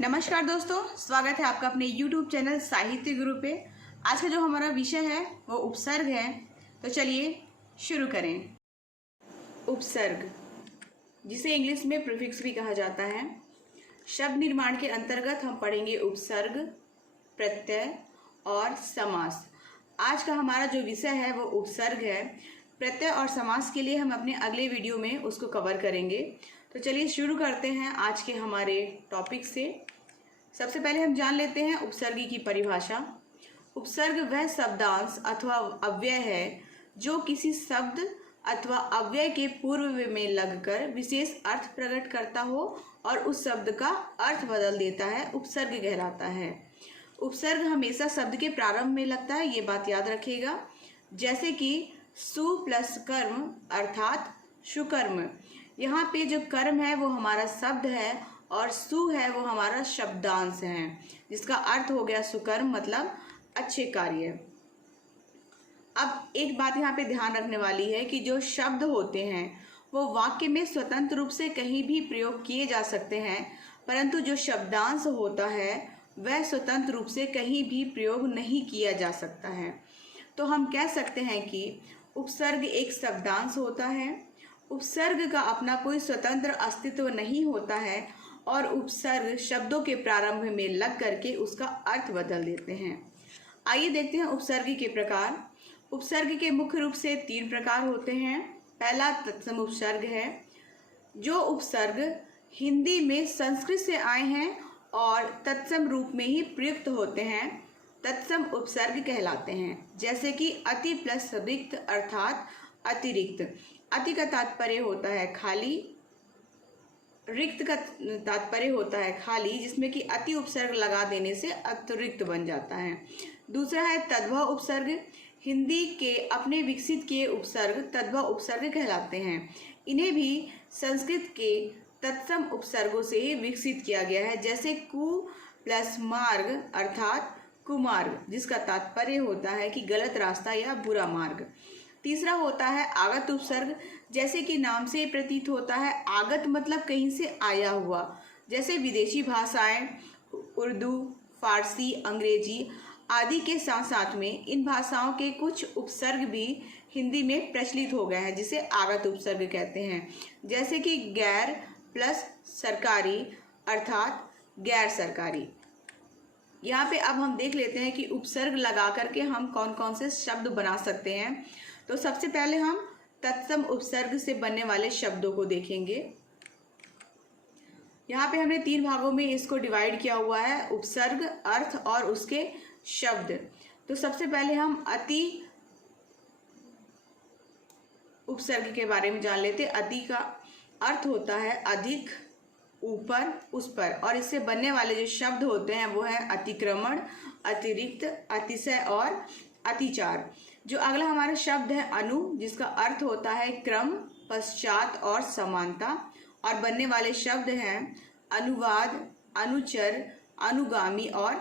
नमस्कार दोस्तों, स्वागत है आपका अपने YouTube चैनल साहित्य गुरु पे। आज का जो हमारा विषय है वो उपसर्ग है। तो चलिए शुरू करें। उपसर्ग, जिसे इंग्लिश में प्रीफिक्स भी कहा जाता है, शब्द निर्माण के अंतर्गत हम पढ़ेंगे उपसर्ग, प्रत्यय और समास। आज का हमारा जो विषय है वो उपसर्ग है। प्रत्यय और समास के लिए हम अपने अगले वीडियो में उसको कवर करेंगे। तो चलिए शुरू करते हैं आज के हमारे टॉपिक से। सबसे पहले हम जान लेते हैं उपसर्ग की परिभाषा। उपसर्ग वह शब्दांश अथवा अव्यय है जो किसी शब्द अथवा अव्यय के पूर्व में लगकर विशेष अर्थ प्रकट करता हो और उस शब्द का अर्थ बदल देता है, उपसर्ग कहलाता है। उपसर्ग हमेशा शब्द के प्रारंभ में लगता है, ये बात याद रखिएगा। जैसे कि सु प्लस कर्म अर्थात सुकर्म। यहाँ पे जो कर्म है वो हमारा शब्द है और सु है वो हमारा शब्दांश है, जिसका अर्थ हो गया सुकर्म, मतलब अच्छे कार्य। अब एक बात यहाँ पे ध्यान रखने वाली है कि जो शब्द होते हैं वो वाक्य में स्वतंत्र रूप से कहीं भी प्रयोग किए जा सकते हैं, परंतु जो शब्दांश होता है वह स्वतंत्र रूप से कहीं भी प्रयोग नहीं किया जा सकता है। तो हम कह सकते हैं कि उपसर्ग एक शब्दांश होता है। उपसर्ग का अपना कोई स्वतंत्र अस्तित्व नहीं होता है और उपसर्ग शब्दों के प्रारंभ में लग करके उसका अर्थ बदल देते हैं। आइए देखते हैं उपसर्ग के प्रकार। उपसर्ग के मुख्य रूप से 3 प्रकार होते हैं। पहला तत्सम उपसर्ग है। जो उपसर्ग हिंदी में संस्कृत से आए हैं और तत्सम रूप में ही प्रयुक्त होते हैं, तत्सम उपसर्ग कहलाते हैं। जैसे कि अति प्लस रिक्त अर्थात अतिरिक्त। अति का तात्पर्य होता है खाली, रिक्त का तात्पर्य होता है खाली, जिसमें कि अति उपसर्ग लगा देने से अतिरिक्त बन जाता है। दूसरा है तद्भव उपसर्ग। हिंदी के अपने विकसित किए उपसर्ग तद्भव उपसर्ग कहलाते हैं। इन्हें भी संस्कृत के तत्सम उपसर्गों से ही विकसित किया गया है। जैसे कु प्लस मार्ग अर्थात कुमार्ग, जिसका तात्पर्य होता है कि गलत रास्ता या बुरा मार्ग। तीसरा होता है आगत उपसर्ग। जैसे कि नाम से प्रतीत होता है, आगत मतलब कहीं से आया हुआ। जैसे विदेशी भाषाएं उर्दू, फारसी, अंग्रेजी आदि के साथ साथ में इन भाषाओं के कुछ उपसर्ग भी हिंदी में प्रचलित हो गए हैं, जिसे आगत उपसर्ग कहते हैं। जैसे कि गैर प्लस सरकारी अर्थात गैर सरकारी। यहाँ पे अब हम देख लेते हैं कि उपसर्ग लगा करके हम कौन कौन से शब्द बना सकते हैं। तो सबसे पहले हम तत्सम उपसर्ग से बनने वाले शब्दों को देखेंगे। यहाँ पे हमने 3 भागों में इसको डिवाइड किया हुआ है, उपसर्ग, अर्थ और उसके शब्द। तो सबसे पहले हम अति उपसर्ग के बारे में जान लेते हैं। अति का अर्थ होता है अधिक, ऊपर, उस पर, और इससे बनने वाले जो शब्द होते हैं वो है अतिक्रमण, अतिरिक्त, अतिशय और अतिचार। जो अगला हमारा शब्द है अनु, जिसका अर्थ होता है क्रम, पश्चात और समानता, और बनने वाले शब्द हैं अनुवाद, अनुचर, अनुगामी और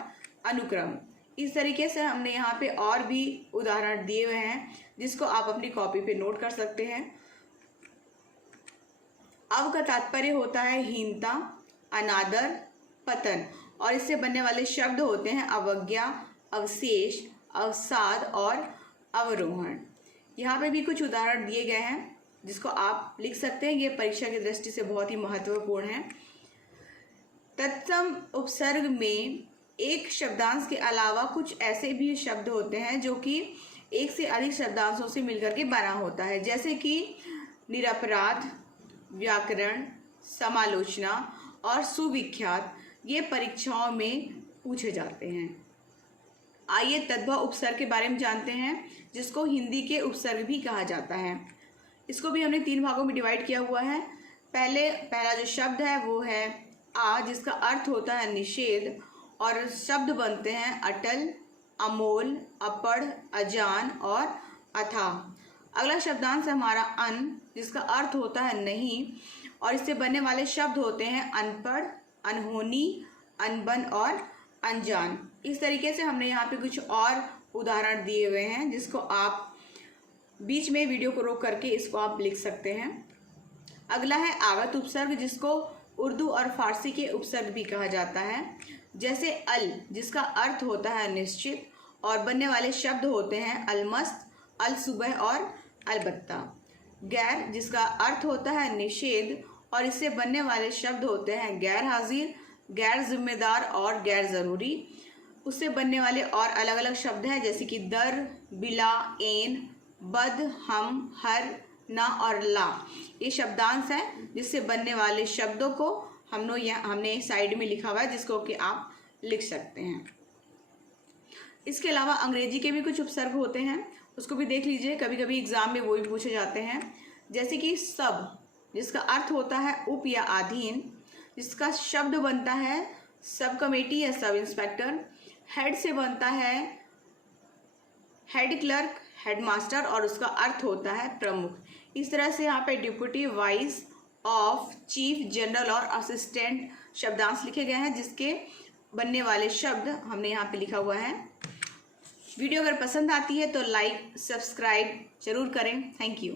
अनुक्रम। इस तरीके से हमने यहाँ पे और भी उदाहरण दिए हुए हैं, जिसको आप अपनी कॉपी पे नोट कर सकते हैं। अव का तात्पर्य होता है हीनता, अनादर, पतन, और इससे बनने वाले शब्द होते हैं अवज्ञा, अवशेष, अवसाद और अवरोहण। यहाँ पे भी कुछ उदाहरण दिए गए हैं जिसको आप लिख सकते हैं। ये परीक्षा की दृष्टि से बहुत ही महत्वपूर्ण है। तत्सम उपसर्ग में एक शब्दांश के अलावा कुछ ऐसे भी शब्द होते हैं जो कि एक से अधिक शब्दांशों से मिलकर के बना होता है। जैसे कि निरपराध, व्याकरण, समालोचना और सुविख्यात, ये परीक्षाओं में पूछे जाते हैं। आइए तद्भव उपसर्ग के बारे में जानते हैं, जिसको हिंदी के उपसर्ग भी कहा जाता है। इसको भी हमने 3 भागों में डिवाइड किया हुआ है। पहला जो शब्द है वो है आ, जिसका अर्थ होता है निषेध, और शब्द बनते हैं अटल, अमोल, अपढ़, अजान और अथाह। अगला शब्दांश है हमारा अन, जिसका अर्थ होता है नहीं, और इससे बनने वाले शब्द होते हैं अनपढ़, अनहोनी, अनबन और अनजान। इस तरीके से हमने यहाँ पे कुछ और उदाहरण दिए हुए हैं, जिसको आप बीच में वीडियो को रोक करके इसको आप लिख सकते हैं। अगला है आगत उपसर्ग, जिसको उर्दू और फारसी के उपसर्ग भी कहा जाता है। जैसे अल, जिसका अर्थ होता है निश्चित और बनने वाले शब्द होते हैं अलमस्त, अल सुबह और अलबत्ता। गैर, जिसका अर्थ होता है निषेध और इससे बनने वाले शब्द होते हैं गैर हाजिर, गैर जिम्मेदार और गैर ज़रूरी। उससे बनने वाले और अलग अलग शब्द हैं जैसे कि दर, बिला, एन, बद, हम, हर, ना और ला। ये शब्दांश हैं जिससे बनने वाले शब्दों को हमने साइड में लिखा हुआ है, जिसको कि आप लिख सकते हैं। इसके अलावा अंग्रेजी के भी कुछ उपसर्ग होते हैं, उसको भी देख लीजिए, कभी कभी एग्जाम में वो भी पूछे जाते हैं। जैसे कि सब, जिसका अर्थ होता है उप या अधीन, जिसका शब्द बनता है सब कमेटी या सब इंस्पेक्टर। हेड से बनता है हेड क्लर्क, हेड मास्टर और उसका अर्थ होता है प्रमुख। इस तरह से यहाँ पे deputy, vice, of, chief, general और असिस्टेंट शब्दांश लिखे गए हैं, जिसके बनने वाले शब्द हमने यहाँ पे लिखा हुआ है। वीडियो अगर पसंद आती है तो लाइक, सब्सक्राइब जरूर करें। Thank you.